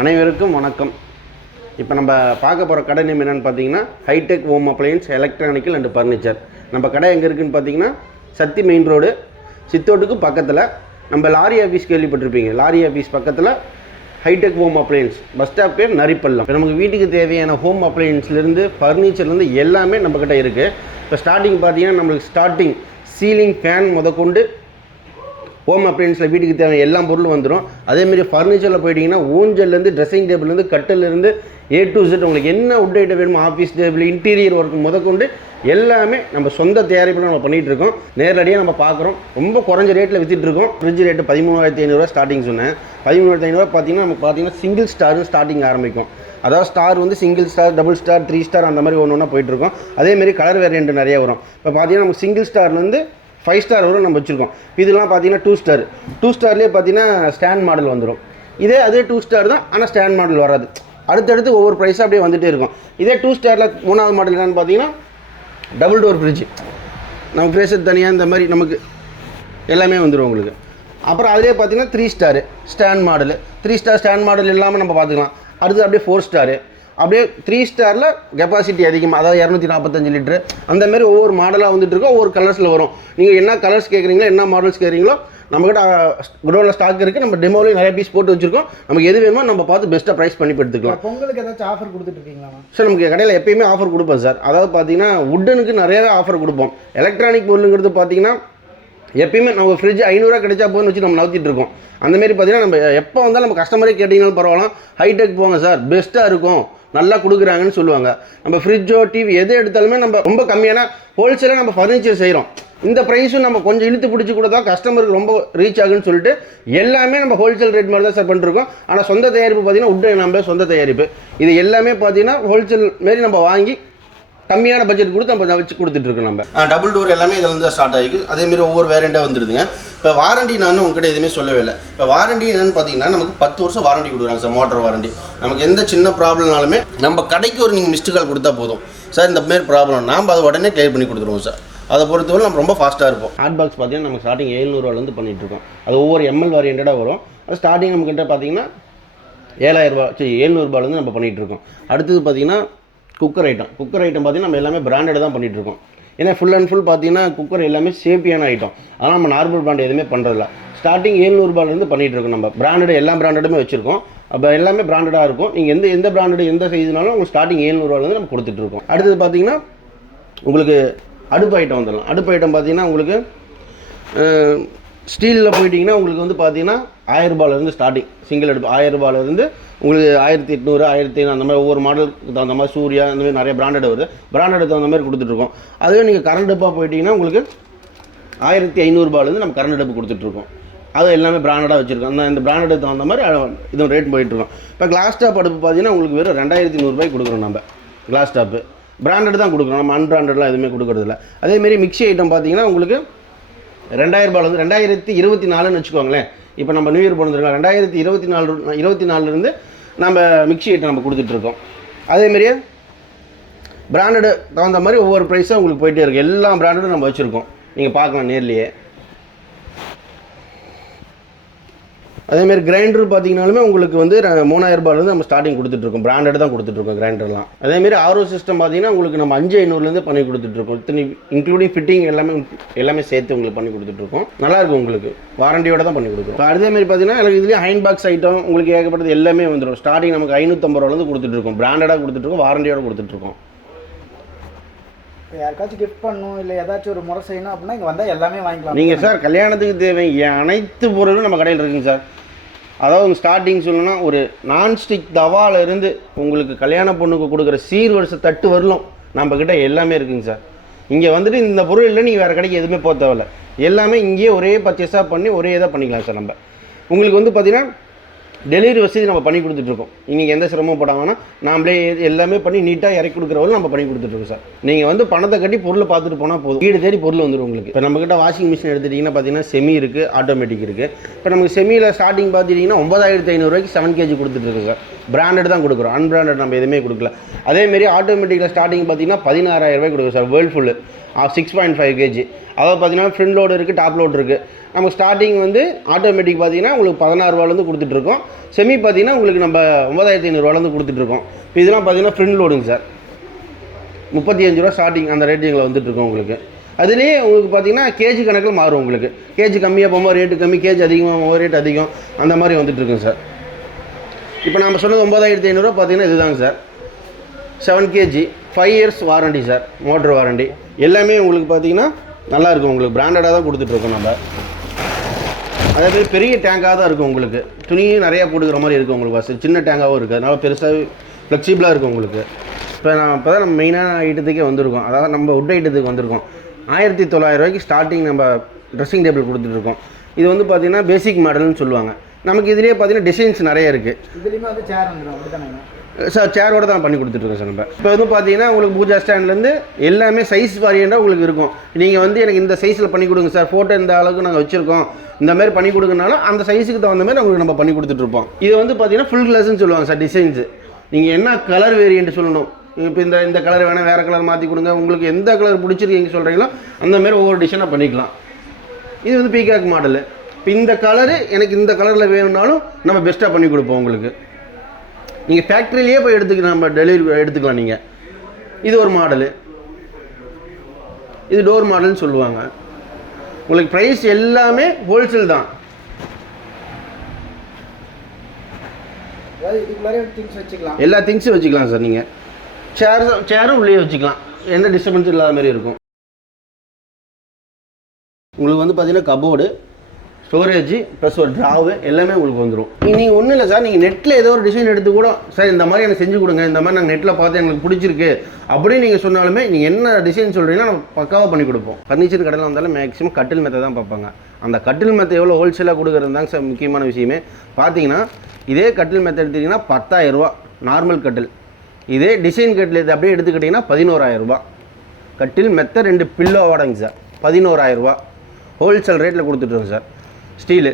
அனைவருக்கும் வணக்கம். இப்போ நம்ம பார்க்க போகிற கடை நேம் என்னென்னு பார்த்தீங்கன்னா hi tech home appliances electronical and furniture. நம்ம கடை எங்கே இருக்குதுன்னு பார்த்தீங்கன்னா சத்தி மெயின் ரோடு சித்தோட்டுக்கு பக்கத்தில். நம்ம லாரி ஆஃபீஸ் கேள்விப்பட்டிருப்பீங்க, லாரி ஆஃபீஸ் பக்கத்தில் hi tech home appliances bus stop பேர் நரிப்பள்ளம். இப்போ நமக்கு வீட்டுக்கு தேவையான ஹோம் அப்ளையன்ஸ்லேருந்து ஃபர்னிச்சர்லேருந்து எல்லாமே நம்மக்கிட்ட இருக்குது. இப்போ ஸ்டார்டிங் பார்த்தீங்கன்னா நம்மளுக்கு ஸ்டார்டிங் சீலிங் ஃபேன் முதற்கொண்டு ஹோம் அப்ளையன்ஸில் வீட்டுக்கு தேவையான எல்லா பொருளும் வந்துடும். அதேமாதிரி ஃபர்னிச்சரில் போயிட்டிங்கன்னா ஊஞ்சல்லேருந்து ட்ரெஸ்ஸிங் டேபிள்லேருந்து கட்டிலேருந்து A to Z உங்களுக்கு என்ன உட் ஐட்டம் வேணுமோ, ஆஃபீஸ் டேபிள் இன்டீரியர் ஒர்க் முதற்கொண்டு எல்லாமே நம்ம சொந்த தயாரிப்பில் நம்ம பண்ணிகிட்ருக்கோம். நேரடியாக நம்ம பார்க்குறோம். ரொம்ப குறைஞ்ச ரேட்டில் விற்றுட்ருக்கோம். ஃப்ரிட்ஜ் ரேட்டு 13,500 ஸ்டார்டிங் சொன்னேன். 13,500 பார்த்தீங்கன்னா நமக்கு பார்த்தீங்கன்னா சிங்கிள் ஸ்டாரும் ஸ்டார்டிங் ஆரம்பிக்கும். அதாவது ஸ்டார் வந்து single star, double star, 3 star அந்த மாதிரி ஒன்று ஒன்றா போயிட்டுருக்கோம். அதேமாரி கலர் வேரியண்ட் நிறைய வரும். இப்போ பார்த்தீங்கன்னா நமக்கு சிங்கிள் ஸ்டார்லேருந்து 5 ஸ்டார் வரும் நம்ம வச்சுருக்கோம். இதெல்லாம் பார்த்தீங்கன்னா 2 ஸ்டார்லேயே பார்த்தீங்கன்னா ஸ்டாண்ட் மாடல் வந்துடும். அதே 2 ஸ்டார் தான், ஆனால் ஸ்டாண்ட் மாடல் வராது. அடுத்தடுத்து ஒவ்வொரு ப்ரைஸாக அப்படியே வந்துகிட்டே இருக்கும். இதே 2 ஸ்டாரில் 3வது மாடல் என்னென்னு பார்த்தீங்கன்னா டபுள் டோர் ஃப்ரிட்ஜ், நம்ம ஃப்ரேஷர் தனியாக இந்த மாதிரி நமக்கு எல்லாமே வந்துடும் உங்களுக்கு. அப்புறம் அதிலே பார்த்தீங்கன்னா 3 star stand model, 3 star stand model இல்லாமல் நம்ம பார்த்துக்கலாம். அடுத்து அப்படியே 4 ஸ்டாரு, அப்படியே 3 ஸ்டாரில் கெப்பாசிட்டி அதிகமாக, அதாவது 245 லிட்டரு அந்தமாரி ஒவ்வொரு மாடலாக வந்துட்டு இருக்கோம். ஒவ்வொரு கலர்ஸில் வரும். நீங்கள் என்ன கலர்ஸ் கேட்குறீங்களோ, என்ன மாடல்ஸ் கேட்குறீங்களோ நம்மக்கிட்ட குடோனில் ஸ்டாக் இருக்குது. நம்ம டெமோலையும் நிறைய பீஸ் போட்டு வச்சுருக்கோம். நமக்கு எது வேணுமோ நம்ம பார்த்து பெஸ்ட்டாக ப்ரைஸ் பண்ணி எடுத்துக்கலாம். பொங்கலுக்கு ஏதாச்சும் ஆஃபர் கொடுத்துட்ருக்கீங்களா சார்? நமக்கு கடையில் எப்பயுமே ஆஃபர் கொடுப்போம் சார். அதாவது பார்த்தீங்கன்னா உட்டனுக்கு நிறையவே ஆஃபர் கொடுப்போம். எலக்ட்ரானிக் பொருளுங்கிறது பார்த்தீங்கன்னா எப்பயுமே நம்ம ஃப்ரிட்ஜ் 500 கிடைச்சா போதுன்னு வச்சு நம்ம நவுத்திட்டு இருக்கோம். அந்தமாரி பார்த்தீங்கன்னா நம்ம எப்போ வந்தாலும் நம்ம கஸ்டமரே கேட்டிங்கனாலும் பரவாயில்ல, ஹைடெக் போங்க சார், பெஸ்ட்டாக இருக்கும், நல்லா கொடுக்குறாங்கன்னு சொல்லுவாங்க. நம்ம ஃப்ரிட்ஜோ டிவி எது எடுத்தாலுமே நம்ம ரொம்ப கம்மியான ஹோல்சேலாக நம்ம ஃபர்னிச்சர் செய்கிறோம். இந்த ப்ரைஸும் நம்ம கொஞ்சம் இழுத்து பிடிச்சி கூட தான் கஸ்டமருக்கு ரொம்ப ரீச் ஆகுன்னு சொல்லிட்டு எல்லாமே நம்ம ஹோல்சேல் ரேட் மாதிரி தான் சார் பண்ணிருக்கோம். ஆனால் சொந்த தயாரிப்பு பார்த்தீங்கன்னா உட்டு நம்ம சொந்த தயாரிப்பு. இது எல்லாமே பார்த்தீங்கன்னா ஹோல்சேல் மாரி நம்ம வாங்கி கம்மியான பட்ஜெட் கொடுத்து நம்ம வச்சு கொடுத்துட்ருக்கோம். நம்ம டபுள் டோர் எல்லாமே இதில் வந்து ஸ்டார்ட் ஆகிருக்கு. அதேமாரி ஒவ்வொரு வேரியண்ட்டாக வந்துடுதுங்க. இப்போ வாரண்டி நான் உங்கள்கிட்ட எதுவுமே சொல்லவே இல்லை. இப்போ வாரண்டி என்னென்னு பார்த்தீங்கன்னா நமக்கு 10 வருஷம் வாரண்டி கொடுக்குறாங்க சார். Motor warranty. நமக்கு எந்த சின்ன ப்ராப்ளம்னாலுமே நம்ம கடைக்கு ஒரு நீங்கள் மிஸ்டு கால் கொடுத்தா போதும் சார், இந்த மாரி ப்ராப்ளம் நாம் அதை உடனே கிளியர் பண்ணி கொடுத்துருவோம் சார். அதை பொறுத்தவரை நம்ம ரொம்ப ஃபாஸ்ட்டாக இருப்போம். ஹாட் பாக்ஸ் பார்த்தீங்கன்னா நம்ம ஸ்டார்டிங் 700 பண்ணிகிட்ருக்கோம். அது ஒவ்வொரு ML வாரியண்டடாக வரும். அது ஸ்டார்டிங் நம்மக்கிட்ட பார்த்தீங்கன்னா 700 நம்ம பண்ணிகிட்ருக்கோம். அடுத்தது பார்த்தீங்கன்னா குக்கர் ஐட்டம் பார்த்தீங்கன்னா நம்ம எல்லாமே பிராண்டட் தான் பண்ணிகிட்ருக்கோம். ஏன்னா ஃபுல் அண்ட் ஃபுல் பார்த்தீங்கன்னா குக்கர் எல்லாமே சேஃப்டியான ஐட்டம். அதனால் நம்ம நார்மல் பிராண்ட் எதுவுமே பண்ணுறதில்ல. ஸ்டார்டிங் 700 பண்ணிகிட்ருக்கோம். நம்ம பிராண்டட் எல்லா பிராண்டடுமே வச்சுருக்கோம். அப்போ எல்லாமே பிராண்டடாக இருக்கும். நீங்கள் எந்த பிராண்டட் எந்த சைஸ்னாலும் உங்களுக்கு ஸ்டார்டிங் 700 நம்ம கொடுத்துட்ருக்கோம். அடுத்தது பார்த்தீங்கன்னா உங்களுக்கு அடுப்பு ஐட்டம் வந்துடலாம். அடுப்பு ஐட்டம் பார்த்தீங்கன்னா உங்களுக்கு ஸ்டீலில் போயிட்டிங்கன்னா உங்களுக்கு வந்து பார்த்தீங்கன்னா 1000 ரூபாயிலேருந்து ஸ்டார்டிங். சிங்கிள் அடுப்பு 1000 ரூபாயிலேருந்து உங்களுக்கு 1800, 1500 அந்த மாதிரி ஒவ்வொரு மாடலுக்கு தகுந்த மாதிரி சூர்யா அந்த மாதிரி நிறைய பிராண்டட் வருது. பிராண்டடுக்கு தகுந்த மாதிரி கொடுத்துட்ருக்கோம். அதுவே நீங்கள் கரண்ட் அடுப்பாக போயிட்டிங்கன்னா உங்களுக்கு 1500 ரூபாயிலேருந்து நம்ம கரண்ட் அடுப்பு கொடுத்துட்ருக்கோம். அது எல்லாமே பிராண்டடாக வச்சுருக்கோம். இந்த பிராண்டடுக்கு தகுந்த மாதிரி இதுவும் ரேட் போயிட்டுருக்கோம். இப்போ கிளாஸ் டாப் அடுப்பு பார்த்தீங்கன்னா உங்களுக்கு வெறும் 2100 ரூபாய்க்கு கொடுக்குறோம். நம்ம கிளாஸ் டாப்பு பிராண்டட் தான் கொடுக்குறோம். நம்ம அன்பிராண்டட்லாம் எதுவுமே கொடுக்குறதில்ல. அதேமாரி மிக்ஸி ஐட்டம் பார்த்தீங்கன்னா உங்களுக்கு 2000 ரூபாயிலேருந்து 2024ன்னு வச்சுக்கோங்களேன். இப்போ நம்ம நியூ இயர் போனதுருக்கோம். 2024 நம்ம மிக்ஸி ஐட்டம் நம்ம கொடுத்துட்ருக்கோம். அதேமாரியே பிராண்டடு தகுந்த மாதிரி ஒவ்வொரு ப்ரைஸும் உங்களுக்கு போயிட்டே இருக்குது. எல்லா பிராண்டடும் நம்ம வச்சுருக்கோம். நீங்கள் பார்க்கலாம் நேர்லேயே. அதேமாதிரி கிரைண்டர் பார்த்தீங்கன்னாலுமே உங்களுக்கு வந்து 3000 ரூபாயிலேருந்து நம்ம ஸ்டார்டிங் கொடுத்துட்ருக்கோம். பிராண்டட் தான் கொடுத்துட்ருக்கோம் கிரைண்டர்லாம். அதேமாரி RO சிஸ்டம் பார்த்தீங்கன்னா உங்களுக்கு நம்ம 5500 பண்ணி கொடுத்துட்ருக்கோம். இத்தனை இன்க்ளூடிங் ஃபிட்டிங் எல்லாமே சேர்த்து உங்களுக்கு பண்ணி கொடுத்துட்ருக்கோம். நல்லாயிருக்கும். உங்களுக்கு வாரண்டியோட தான் பண்ணி கொடுக்குறோம். இப்போ அதேமாதிரி பார்த்தீங்கன்னா எனக்கு இதுலேயே அயன் பாக்ஸ் ஐட்டம் உங்களுக்கு ஏகப்பட்டது எல்லாமே வந்துடும். ஸ்டார்டிங் நமக்கு 550 ரூபாயிலேருந்து கொடுத்துட்ருக்கோம். பிராண்டடாக கொடுத்துட்ருக்கோம், வாரண்டியோட கொடுத்துட்ருக்கோம். யாருக்காச்சும் கிஃப்ட் பண்ணணும் இல்லை ஏதாச்சும் ஒரு முறை செய்யணும் அப்படின்னா இங்கே வந்தால் எல்லாமே வாங்கிக்கலாம். நீங்கள் சார் கல்யாணத்துக்கு தேவை அனைத்து பொருளும் நம்ம கடையில் இருக்குங்க சார். அதாவது ஸ்டார்டிங் சொல்லணும்னா ஒரு நான்ஸ்டிக் தவாலேருந்து உங்களுக்கு கல்யாண பொண்ணுக்கு கொடுக்குற சீர்வரிசை தட்டு வரலும் நம்மக்கிட்ட எல்லாமே இருக்குங்க சார். இங்கே வந்துட்டு இந்த பொருள் இல்லை நீங்கள் வேறு கடைக்கு எதுவுமே போக தேவையில்ல. எல்லாமே இங்கேயே ஒரே பர்ச்சேஸாக பண்ணி ஒரே இதாக பண்ணிக்கலாம் சார். நம்ம உங்களுக்கு வந்து பார்த்திங்கன்னா டெலிவரி வசதி நம்ம பண்ணி கொடுத்துட்ருக்கோம். இன்றைக்கி எந்த சிரமம் போடாங்கன்னா நாமளே எல்லாமே பண்ணி நீட்டாக இறக்கி கொடுக்குறவங்களும் நம்ம பண்ணி கொடுத்துட்ருக்கோம் சார். நீங்கள் வந்து பணத்தை கட்டி பொருளை பார்த்துட்டு போனால் போதும், வீடு தேடி பொருள் வந்துடும் உங்களுக்கு. இப்போ நம்மக்கிட்ட வாஷிங் மிஷின் எடுத்துட்டிங்கன்னா பார்த்தீங்கன்னா செமி இருக்குது, ஆட்டோமேட்டிக் இருக்குது. இப்போ நமக்கு செமியில் ஸ்டார்டிங் பார்த்துட்டிங்கன்னா 9500 ரூபாய்க்கு 7 kg கொடுத்துட்ருக்கு சார். பிராண்டட் தான் கொடுக்குறோம், அன்பிராண்டட் நம்ம எதுவுமே கொடுக்கல. அதேமாரி ஆட்டோமேட்டிக்கில் ஸ்டார்டிங் பார்த்தீங்கன்னா 16000 ரூபாய்க்கு கொடுக்குறோம் சார். வேர்ல்ஃபுல்லு 6.5 kg. அதாவது பார்த்தீங்கன்னா ஃப்ரண்ட் லோடு இருக்குது, டாப் லோடு இருக்குது. நம்ம ஸ்டார்டிங் வந்து ஆட்டோமேட்டிக் பார்த்தீங்கன்னா உங்களுக்கு 16 ரூபாயிலேருந்து கொடுத்துட்ருக்கோம். செமி பார்த்தீங்கன்னா உங்களுக்கு நம்ம 9500 கொடுத்துட்ருக்கோம். இப்போ இதெல்லாம் பார்த்தீங்கன்னா ஃப்ரண்ட் லோடுங்க சார். 35 ரூபா ஸ்டார்டிங் அந்த ரேட்டிங்கில் வந்துட்டுருக்கோம் உங்களுக்கு. அதுலேயே உங்களுக்கு பார்த்தீங்கன்னா கேஜி கணக்கில் மாறும் உங்களுக்கு. கேஜி கம்மியாக போகும்போது ரேட்டு கம்மி, கேஜி அதிகமாக ரேட் அதிகம், அந்த மாதிரி வந்துட்டுருக்குங்க சார். இப்போ நம்ம சொன்னது 9500 பார்த்தீங்கன்னா இதுதாங்க sir. 7 KG 5 years warranty sir, motor warranty எல்லாமே உங்களுக்கு பார்த்தீங்கன்னா நல்லாயிருக்கும். உங்களுக்கு பிராண்டடாக தான் கொடுத்துட்ருக்கோம் நம்ம. அதே பெரிய டேங்காக தான் இருக்கும் உங்களுக்கு. துணியும் நிறையா போட்டுக்கிற மாதிரி இருக்கும் உங்களுக்கு. பஸ் சின்ன டேங்காகவும் இருக்குது, அதனால் பெருசாக ஃப்ளெக்சிபிளாக இருக்கும் உங்களுக்கு. இப்போ தான் நம்ம மெயினான ஐட்டத்துக்கே வந்திருக்கோம். அதாவது நம்ம உட் ஐட்டத்துக்கு வந்திருக்கோம். 1900 ரூபாய்க்கு ஸ்டார்டிங் நம்ம ட்ரெஸ்ஸிங் டேபிள் கொடுத்துட்ருக்கோம். இது வந்து பார்த்திங்கன்னா பேசிக் மாடல்னு சொல்லுவாங்க. நமக்கு இதுலேயே பார்த்தீங்கன்னா டிசைன்ஸ் நிறைய இருக்குது. இதுலேயுமே வந்து சேர் வந்துடும் அப்படித்தானேங்க சார்? சேரோட தான் பண்ணி கொடுத்துட்ருக்கோம் சார் நம்ம. இப்போ வந்து பார்த்தீங்கன்னா உங்களுக்கு பூஜா ஸ்டாண்ட்லேருந்து எல்லாமே சைஸ் வாரியண்டாக உங்களுக்கு இருக்கும். நீங்கள் வந்து எனக்கு இந்த சைஸில் பண்ணி கொடுங்க சார், ஃபோட்டோ இந்த அளவுக்கு நாங்கள் வச்சுருக்கோம், இந்த மாதிரி பண்ணி கொடுங்கனாலும் அந்த சைஸுக்கு தகுந்த மாதிரி உங்களுக்கு நம்ம பண்ணி கொடுத்துட்ருப்போம். இது வந்து பார்த்தீங்கன்னா ஃபுல் கிளாஸ்ன்னு சொல்லுவாங்க சார். டிசைன்ஸு நீங்கள் என்ன கலர் வேரியன்ட் சொல்லணும், இப்போ இந்த கலர் வேணால் வேறு கலர் மாற்றி கொடுங்க, உங்களுக்கு எந்த கலர் பிடிச்சிருக்கீங்க சொல்கிறீங்களோ அந்தமாரி ஒவ்வொரு டிசைனாக பண்ணிக்கலாம். இது வந்து பீகாக் மாடலு. இப்போ இந்த கலரு எனக்கு இந்த கலரில் வேணும்னாலும் நம்ம பெஸ்ட்டாக பண்ணி கொடுப்போம் உங்களுக்கு. நீங்கள் ஃபேக்ட்ரியிலேயே போய் நம்ம டெலிவரி எடுத்துக்கலாம் நீங்கள். இது ஒரு மாடலு, இது டோர் மாடல்னு சொல்லுவாங்க. உங்களுக்கு ப்ரைஸ் எல்லாமே ஹோல்சேல் தான். எல்லா திங்ஸும் வச்சுக்கலாம் சார். நீங்கள் சேரும் உள்ளே வச்சுக்கலாம், எந்த டிஸ்டர்பன்ஸும் இல்லாத மாதிரி இருக்கும். உங்களுக்கு வந்து பார்த்தீங்கன்னா கபோர்டு, ஸ்டோரேஜ் ப்ளஸ் ஒரு ட்ராவு எல்லாமே உங்களுக்கு வந்துடும். நீங்கள் ஒன்றும் இல்லை சார், நீங்கள் நெட்டில் ஏதோ ஒரு டிசைன் எடுத்து கூட சார் இந்த மாதிரி எனக்கு செஞ்சு கொடுங்க, இந்த மாதிரி நாங்கள் நெட்டில் பார்த்து எங்களுக்கு பிடிச்சிருக்கு அப்படின்னு நீங்கள் சொன்னாலுமே நீங்கள் என்ன டிசைன் சொல்கிறீங்கன்னா நம்ம பக்காவாக பண்ணி கொடுப்போம். ஃபர்னிச்சர் கடையில் வந்தாலும் மேக்ஸிமம் கட்டில் மெத்தை தான் பார்ப்பாங்க. அந்த கட்டில் மெத்தை எவ்வளோ ஹோல்சேலாக கொடுக்குறது தாங்க சார் முக்கியமான விஷயமே. பார்த்தீங்கன்னா இதே கட்டில் மெத்தை எடுத்திங்கன்னா 10,000 ரூபா நார்மல் கட்டில். இதே டிசைன் கட்டில் இது அப்படியே எடுத்துக்கிட்டிங்கன்னா 11,000 ரூபா. கட்டில் மெத்தை 2 பில்லோவாடங்க சார், 11,000 ரூபா ஹோல்சேல் ரேட்டில் கொடுத்துட்ருக்கோம் சார். ஸ்டீலு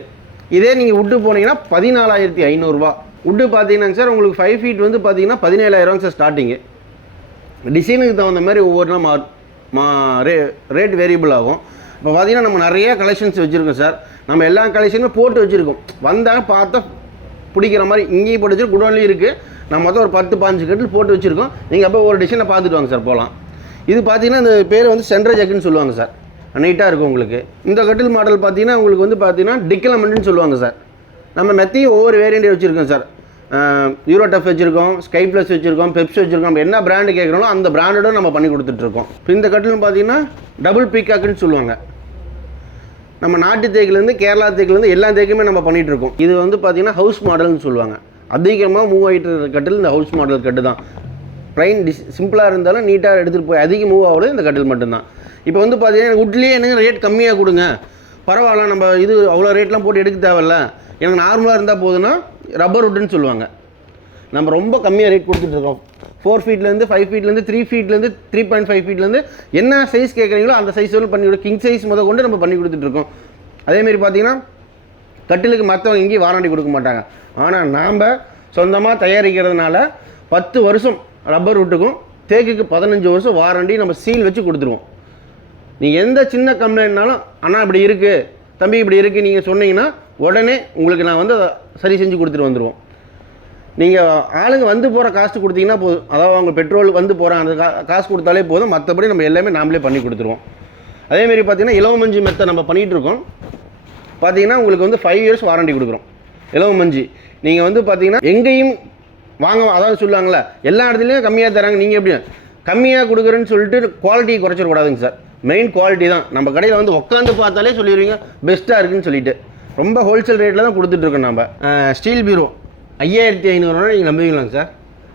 இதே நீங்கள் உட்டு போனீங்கன்னா 14,500 ரூபா. உட்டு பார்த்தீங்கன்னாங்க சார் உங்களுக்கு 5 ஃபீட் வந்து பார்த்தீங்கன்னா 17,000 சார் ஸ்டார்டிங்கு. டிசைனுக்கு தகுந்த மாதிரி ஒவ்வொரு நாள் ரேட் வேரியபிள் ஆகும். இப்போ பார்த்தீங்கன்னா நம்ம நிறைய கலெக்ஷன்ஸ் வச்சுருக்கோம் சார். நம்ம எல்லா கலெக்ஷனுமே போட்டு வச்சுருக்கோம். வந்தால் பார்த்தா பிடிக்கிற மாதிரி இங்கேயும் போட்டு வச்சு குடோன்லேயும் இருக்குது. நம்ம மொத்தம் ஒரு 10-15 கட்டில் போட்டு வச்சுருக்கோம். நீங்கள் அப்போ ஒரு டிசைனை பார்த்துட்டு வாங்க சார் போகலாம். இது பார்த்தீங்கன்னா இந்த பேர் வந்து சென்ட்ரல் ஜக்குன்னு சொல்லுவாங்க சார். நீட்டாக இருக்கும் உங்களுக்கு. இந்த கட்டில் மாடல் பார்த்தீங்கன்னா உங்களுக்கு வந்து பார்த்தீங்கன்னா டிக்கலமெண்ட்னு சொல்லுவாங்க சார். நம்ம மெத்தையும் ஒவ்வொரு வேரியண்ட்டே வச்சுருக்கோம் சார். யூரோ டஃப் வச்சுருக்கோம், ஸ்கை ப்ளஸ் வச்சுருக்கோம், பெப்ஸ் வச்சுருக்கோம். நம்ம என்ன பிராண்டு கேட்குறோமோ அந்த பிராண்டோட நம்ம பண்ணி கொடுத்துட்ருக்கோம். இப்போ இந்த கட்டில்னு பார்த்தீங்கன்னா டபுள் பீகாக்குன்னு சொல்லுவாங்க. நம்ம நாட்டு தேக்கிலேருந்து கேரளா தேக்கிலேருந்து எல்லா தேக்குமே நம்ம பண்ணிகிட்ருக்கோம். இது வந்து பார்த்தீங்கன்னா ஹவுஸ் மாடல்னு சொல்லுவாங்க. அதிகமாக மூவ் ஆகிட்டு இருக்கிற கட்டில் இந்த ஹவுஸ் மாடல் கட்டு தான். ப்ளைன் சிம்பிளாக இருந்தாலும் நீட்டாக எடுத்துகிட்டு போய் அதிகம் மூவ் ஆகுறது இந்த கட்டில் மட்டும்தான். இப்போ வந்து பார்த்தீங்கன்னா உட்லேயே எனக்கு ரேட் கம்மியாக கொடுங்க, பரவாயில்ல நம்ம இது அவ்வளோ ரேட்லாம் போட்டு எடுக்க தேவையில்ல, எனக்கு நார்மலாக இருந்தால் போதுன்னா ரப்பர் உட்டுன்னு சொல்லுவாங்க. நம்ம ரொம்ப கம்மியாக ரேட் கொடுத்துட்ருக்கோம். 4 ஃபீட்லேருந்து 5 ஃபீட்லேருந்து 3 ஃபீட்லேருந்து 3.5 ஃபீட்லேருந்து என்ன சைஸ் கேட்குறீங்களோ அந்த சைஸ் வந்து பண்ணி கொடுக்கும். கிங் சைஸ் முத கொண்டு நம்ம பண்ணி கொடுத்துட்ருக்கோம். அதேமாரி பார்த்தீங்கன்னா கட்டிலுக்கு மற்றவங்க எங்கேயும் வாரண்டி கொடுக்க மாட்டாங்க. ஆனால் நாம் சொந்தமாக தயாரிக்கிறதுனால 10 வருஷம் ரப்பர் உட்டுக்கும், தேக்குக்கு 15 வருஷம் வாரண்டி நம்ம சீல் வச்சு கொடுத்துருவோம். நீங்கள் எந்த சின்ன கம்ப்ளைண்ட்னாலும் அண்ணா இப்படி இருக்குது, தம்பி இப்படி இருக்குது நீங்கள் சொன்னீங்கன்னா உடனே உங்களுக்கு நான் வந்து சரி செஞ்சு கொடுத்துட்டு வந்துடுவோம். நீங்கள் ஆளுங்க வந்து போகிற காஸ்ட்டு கொடுத்தீங்கன்னா போதும். அதாவது அவங்க பெட்ரோல் வந்து போகிறாங்க அந்த காசு கொடுத்தாலே போதும். மற்றபடி நம்ம எல்லாமே நாமளே பண்ணி கொடுத்துருவோம். அதேமாரி பார்த்தீங்கன்னா இலவமஞ்சி மெத்தை நம்ம பண்ணிகிட்ருக்கோம். பார்த்தீங்கன்னா உங்களுக்கு வந்து 5 இயர்ஸ் வாரண்டி கொடுக்குறோம். இலவமஞ்சி நீங்கள் வந்து பார்த்தீங்கன்னா எங்கேயும் வாங்க, அதாவது சொல்லுவாங்களே எல்லா இடத்துலையும் கம்மியாக தராங்க, நீங்கள் எப்படி கம்மியாக கொடுக்குறேன்னு சொல்லிட்டு குவாலிட்டி குறைச்சிடக்கூடாதுங்க சார். மெயின் குவாலிட்டி தான். நம்ம கடையில் வந்து உட்காந்து பார்த்தாலே சொல்லிடுவீங்க பெஸ்ட்டாக இருக்குதுன்னு சொல்லிட்டு. ரொம்ப ஹோல்சேல் ரேட்டில் தான் கொடுத்துட்ருக்கோம். நம்ம ஸ்டீல் பீரோ 5,500 ரூபா நீங்கள் நம்புவீங்களாங்க சார்.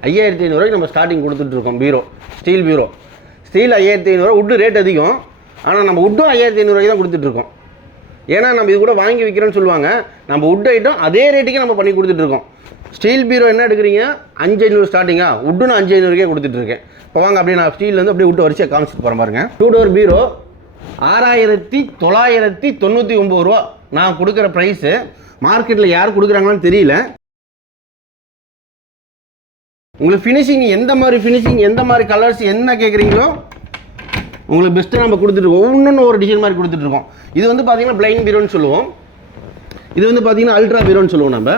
5,500 ரூபாய்க்கு நம்ம ஸ்டார்டிங் கொடுத்துட்ருக்கோம் பீரோ. ஸ்டீல் பீரோ ஸ்டீல் 5,500 ரூபா. உட்டு ரேட் அதிகம், ஆனால் நம்ம உட்டும் 5,500 ரூபாய்க்கு தான் கொடுத்துட்ருக்கோம். ஏன்னா நம்ம இது கூட வாங்கி வைக்கிறோன்னு சொல்லுவாங்க. நம்ம உட் ஐட்டம் அதே ரேட்டுக்கே நம்ம பண்ணி கொடுத்துட்ருக்கோம். ஸ்டீல் பீரோ என்ன எடுக்கிறீங்க 5,500 ஸ்டார்டிங்கா, உட்டுன்னு 5,500 கொடுத்துட்ருக்கேன். இப்போ வாங்க அப்படியே நான் ஸ்டீல்லேருந்து அப்படியே விட்டு வரிசையாக காமிச்சிட்டு போகிற பாருங்க. 2 டோர் பீரோ 6,999 ரூபா நான் கொடுக்குற ப்ரைஸு. மார்க்கெட்டில் யார் கொடுக்குறாங்கன்னு தெரியல. உங்களுக்கு ஃபினிஷிங் எந்த மாதிரி ஃபினிஷிங், எந்த மாதிரி கலர்ஸ் என்ன கேட்குறீங்களோ உங்களுக்கு பெஸ்ட்டாக நம்ம கொடுத்துட்ருக்கோம். ஒவ்வொன்றும் ஒரு டிசைன் மாதிரி கொடுத்துட்ருக்கோம். இது வந்து பார்த்தீங்கன்னா பிளைன் பீரோன்னு சொல்லுவோம். இது வந்து பார்த்தீங்கன்னா அல்ட்ரா பீரோன்னு சொல்லுவோம். நம்ம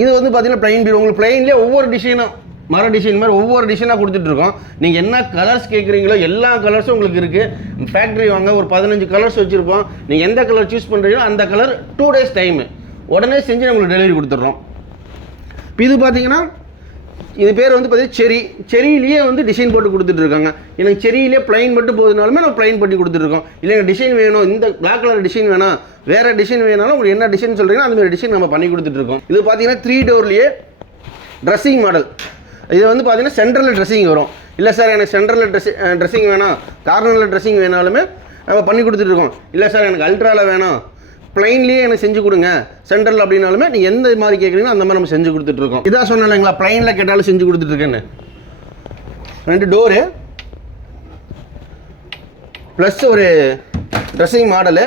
இது வந்து பார்த்தீங்கன்னா ப்ளைன் பீரோ. உங்களுக்கு ப்ளைன்லேயே ஒவ்வொரு டிசைனும் மர டிசைன் மாதிரி ஒவ்வொரு டிசைனாக கொடுத்துட்ருக்கோம். நீங்கள் என்ன கலர்ஸ் கேட்குறீங்களோ எல்லா கலர்ஸும் உங்களுக்கு இருக்குது. ஃபேக்ட்ரி வாங்க ஒரு 15 கலர்ஸ் வச்சுருப்போம். நீங்கள் எந்த கலர் சூஸ் பண்ணுறீங்களோ அந்த கலர் 2 days டைமு உடனே செஞ்சு உங்களுக்கு டெலிவரி கொடுத்துட்றோம். இப்போ இது பார்த்தீங்கன்னா இது பேர் வந்து பார்த்தீங்கன்னா செரியிலேயே வந்து டிசைன் போட்டு கொடுத்துட்ருக்காங்க. எனக்கு செரியிலே ப்ளைன் மட்டும் போதுனாலுமே நம்ம ப்ளைன் பண்ணி கொடுத்துட்ருக்கோம். இல்லை எனக்கு டிசைன் வேணும், இந்த பிளாக் கலர் டிசைன் வேணாம், வேறு டிசைன் வேணாலும் உங்களுக்கு என்ன டிசைன் சொல்கிறீங்கன்னா அந்த மாதிரி டிசைன் நம்ம பண்ணி கொடுத்துட்ருக்கோம். இது பார்த்தீங்கன்னா 3 டோர்லேயே ட்ரெஸ்ஸிங் மாடல். இது வந்து பார்த்தீங்கன்னா சென்ட்ரலில் ட்ரெஸ்ஸிங் வரும். இல்லை சார் எனக்கு சென்ட்ரலில் ட்ரெஸ்ஸிங் வேணாம், கார்னரில் ட்ரெஸ்ஸிங் வேணாலுமே நம்ம பண்ணி கொடுத்துட்ருக்கோம். இல்லை சார் எனக்கு அல்ட்ராவில் வேணும், ப்ளைன்லேயே எனக்கு செஞ்சு கொடுங்க சென்ட்ரல் அப்படின்னாலுமே நீங்கள் எந்த மாதிரி கேட்குறீங்களோ அந்த மாதிரி நம்ம செஞ்சு கொடுத்துட்ருக்கோம். இதான் சொன்னாங்களா ப்ளைனில் கேட்டாலும் செஞ்சு கொடுத்துட்ருக்கேன்னு. 2 டோரு ப்ளஸ் ஒரு ட்ரெஸ்ஸிங் மாடலு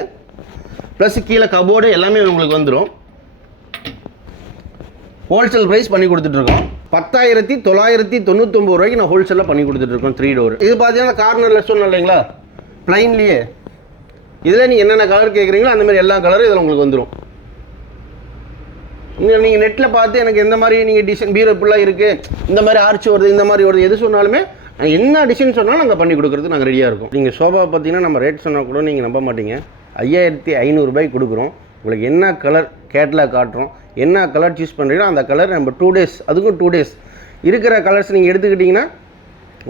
ப்ளஸ் கீழே கபோர்டு எல்லாமே உங்களுக்கு வந்துடும். ஹோல்சேல் ப்ரைஸ் பண்ணி கொடுத்துட்ருக்கோம். 10,999 ரூபாய்க்கு நான் ஹோல்சேலில் பண்ணி கொடுத்துட்ருக்கோம் 3 டோர். இது பார்த்தீங்கன்னா கார்னரில் சொன்னேன் இல்லைங்களா ப்ளைன்லேயே. இதில் நீங்கள் என்னென்ன கலர் கேட்குறீங்களோ அந்த மாதிரி எல்லா கலரும் இதில் உங்களுக்கு வந்துடும். நீங்கள் நெட்டில் பார்த்து எனக்கு எந்த மாதிரி நீங்கள் டிசைன் பீரோ இப்படிலாம் இருக்குது, இந்த மாதிரி ஆர்ச்சி வருது, இந்த மாதிரி வருது, எது சொன்னாலுமே என்ன டிசைன் சொன்னாலும் நாங்கள் பண்ணி கொடுக்குறது நாங்கள் ரெடியாக இருக்கோம். நீங்கள் சோஃபா பார்த்தீங்கன்னா நம்ம ரேட் சொன்னால் கூட நீங்கள் நம்ப மாட்டீங்க. 5,500 ரூபாய்க்கு கொடுக்குறோம். உங்களுக்கு என்ன கலர் கேட்டலாக் காட்டுறோம், என்ன கலர் சூஸ் பண்ணுறீங்களோ அந்த கலர் நம்ம 2 days, அதுக்கும் 2 days இருக்கிற கலர்ஸ் நீங்கள் எடுத்துக்கிட்டிங்கன்னா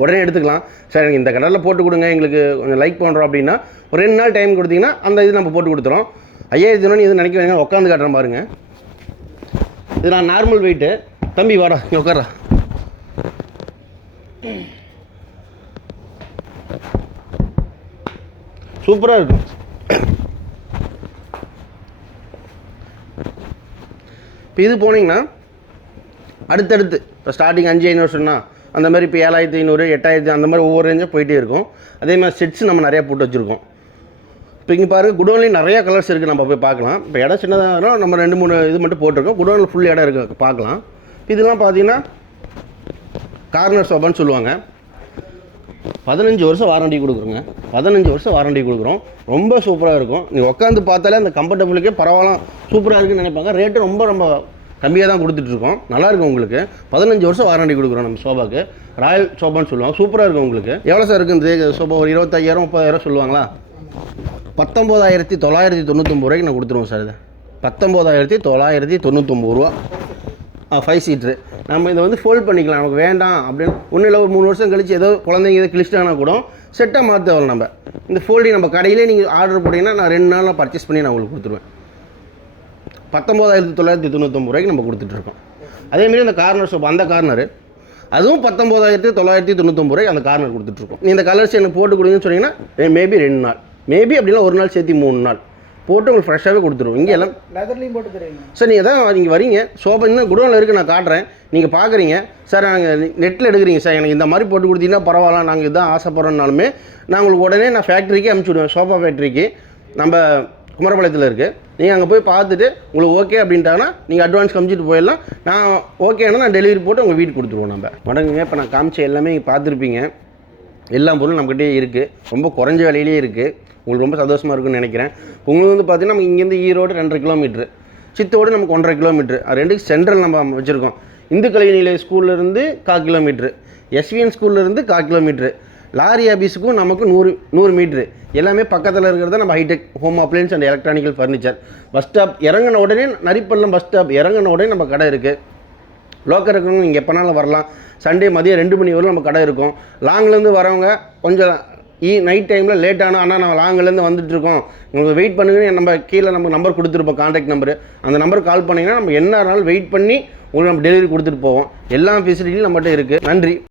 உடனே எடுத்துக்கலாம். சார் எனக்கு இந்த கலரில் போட்டு கொடுங்க, எங்களுக்கு கொஞ்சம் லைக் பண்ணுறோம் அப்படின்னா ஒரு 2 நாள் டைம் கொடுத்தீங்கன்னா அந்த இது நம்ம போட்டு கொடுத்துறோம். 5,000 இது நினைக்க வேணாம், உட்காந்து காட்டுறேன் பாருங்கள். இது நான் நார்மல் வெயிட்டு. தம்பி வாடா இங்கே உட்காரா. சூப்பராக இருக்கும். இப்போ இது போனீங்கன்னா அடுத்தடுத்து இப்போ ஸ்டார்டிங் 5,500 சொன்னால் அந்த மாதிரி இப்போ 7,500 8,000 அந்த மாதிரி ஒவ்வொரு ரேஞ்சாக போயிட்டே இருக்கும். அதே மாதிரி செட்ஸ் நம்ம நிறையா போட்டு வச்சுருக்கோம். இப்போ இங்கே பாருங்கள் குடோன்லேயும் நிறையா கலர்ஸ் இருக்குது, நம்ம போய் பார்க்கலாம். இப்போ இடம் சின்னதாக நம்ம 2-3 இது மட்டும் போட்டிருக்கோம். குடோனில் ஃபுல் இடம் இருக்குது, பார்க்கலாம். இதெல்லாம் பார்த்தீங்கன்னா கார்னர் சோஃபான்னு சொல்லுவாங்க. 15 வருஷம் வாரண்டி கொடுக்குறோங்க. 15 வருஷம் வாரண்டி கொடுக்குறோம். ரொம்ப சூப்பராக இருக்கும். நீங்கள் உட்காந்து பார்த்தாலே அந்த கம்ஃபர்டபுளுக்கே பரவாயில்ல, சூப்பராக இருக்குன்னு நினைப்பாங்க. ரேட்டு ரொம்ப கம்மியாக தான் கொடுத்துட்ருக்கோம். நல்லாயிருக்கும் உங்களுக்கு. 15 வருஷம் வாரண்டி கொடுக்குறோம் நம்ம சோஃபாக்கு. ராயல் சோஃபான்னு சொல்லுவாங்க. சூப்பராக இருக்கும் உங்களுக்கு. எவ்வளோ சார் இருக்குது இந்த சோஃபா? ஒரு 25,000 30,000 சொல்லுவாங்களா? 19,999 ரூபாய்க்கு நான் கொடுத்துருவோம் சார். இது 19,999 ரூபா 5 சீட்ரு. நம்ம இதை வந்து ஃபோல்ட் பண்ணிக்கலாம். நமக்கு வேண்டாம் அப்படின்னு ஒன்றும் இல்லை, ஒரு 3 வருஷம் கழிச்சு ஏதோ குழந்தைங்க எதோ கிழிச்சிட்டாங்கன்னா கூட செட்டாக மாற்ற வரல. நம்ம இந்த ஃபோல்டிங் நம்ம கடையிலே நீங்கள் ஆர்டர் போட்டிங்கன்னா நான் 2 நாளில் பர்ச்சேஸ் பண்ணி நான் உங்களுக்கு கொடுத்துருவேன். 19,999 ரூபாய்க்கு நம்ம கொடுத்துட்ருக்கோம். அதேமாரி அந்த கார்னர் சோஃபா, அந்த கார்னரு அதுவும் 19,999 ரூபாய்க்கு அந்த கார்னர் கொடுத்துட்ருக்கோம். நீ இந்த கலர்ஸ் எனக்கு போட்டு கொடுங்கன்னு சொன்னீங்கன்னா மேபி 2 நாள், மேபி அப்படின்னா 1 நாள் சேர்த்து 3 நாள் போட்டு உங்களுக்கு ஃப்ரெஷ்ஷாகவே கொடுத்துருவோம். இங்கே எல்லாம் லெதர்லையும் போட்டு தருவீங்க சார். நீங்கள் தான் நீங்கள் வரீங்க, சோஃபா இன்னும் குடோனில் இருக்குது, நான் காட்டுறேன். நீங்கள் பார்க்குறீங்க சார், நாங்கள் நெட்டில் எடுக்கிறீங்க சார், எனக்கு இந்த மாதிரி போட்டு கொடுத்தீங்கன்னா பரவாயில்ல, நாங்கள் இதான் ஆசைப்படுறோன்னாலுமே நான் உங்களுக்கு உடனே நான் ஃபேக்ட்ரிக்கு அனுப்பிச்சி விடுவேன். சோஃபா ஃபேக்ட்ரிக்கு நம்ம குமரபாளையத்தில் இருக்குது. நீங்கள் அங்கே போய் பார்த்துட்டு உங்களுக்கு ஓகே அப்படின்ட்டாங்கன்னா நீங்கள் அட்வான்ஸ் காமிச்சிட்டு போயிடலாம். நான் ஓகேன்னா நான் டெலிவரி போட்டு உங்கள் வீட்டுக்கு கொடுத்துருவோம். நம்ம வணங்குங்க. இப்போ நான் காமிச்ச எல்லாமே நீங்கள் பார்த்துருப்பீங்க. எல்லா பொருளும் நம்மகிட்டே இருக்குது. ரொம்ப குறைஞ்ச விலையிலே இருக்குது. உங்களுக்கு ரொம்ப சந்தோஷமாக இருக்குன்னு நினைக்கிறேன். உங்களுக்கு வந்து பார்த்தீங்கன்னா நம்ம இங்கேருந்து ஈரோடு 2.5 கிலோமீட்ரு, சித்தோடு நமக்கு 1.5 கிலோமீட்ரு, 2 சென்ட்ரல் நம்ம வச்சுருக்கோம். இந்து கலை நிலைய ஸ்கூல்லேருந்து 1/4 கிலோமீட்ரு, எஸ்விஎன் ஸ்கூல்லேருந்து 1/4 கிலோமீட்ரு, லாரி ஆஃபீஸுக்கும் நமக்கு 100 மீட்ரு. எல்லாமே பக்கத்தில் இருக்கிறத நம்ம hi tech home appliances and electronical furniture. Bus stop இறங்கின உடனே நரிப்பள்ளம் பஸ் ஸ்டாப் இறங்கின உடனே நம்ம கடை இருக்குது. லோக்கல் இருக்கிறவங்க நீங்கள் எப்போனாலும் வரலாம். சண்டே மதியம் 2 மணி வரை நம்ம கடை இருக்கும். லாங்லேருந்து வரவங்க கொஞ்சம் நைட் டைமில் லேட்டான ஆனால் நம்ம லாங்கிலேருந்து வந்துட்டுருக்கோம், உங்களுக்கு வெயிட் பண்ணுங்கன்னு நம்ம கீழே நம்ம நம்பர் கொடுத்துருப்போம், கான்டாக்ட் நம்பரு. அந்த நம்பருக்கு கால் பண்ணிங்கன்னா நம்ம என்ன நாள் வெயிட் பண்ணி உங்களுக்கு நம்ம டெலிவரி கொடுத்துட்டு போவோம். எல்லா ஃபெசிலிட்டியும் நம்மகிட்ட இருக்குது. நன்றி.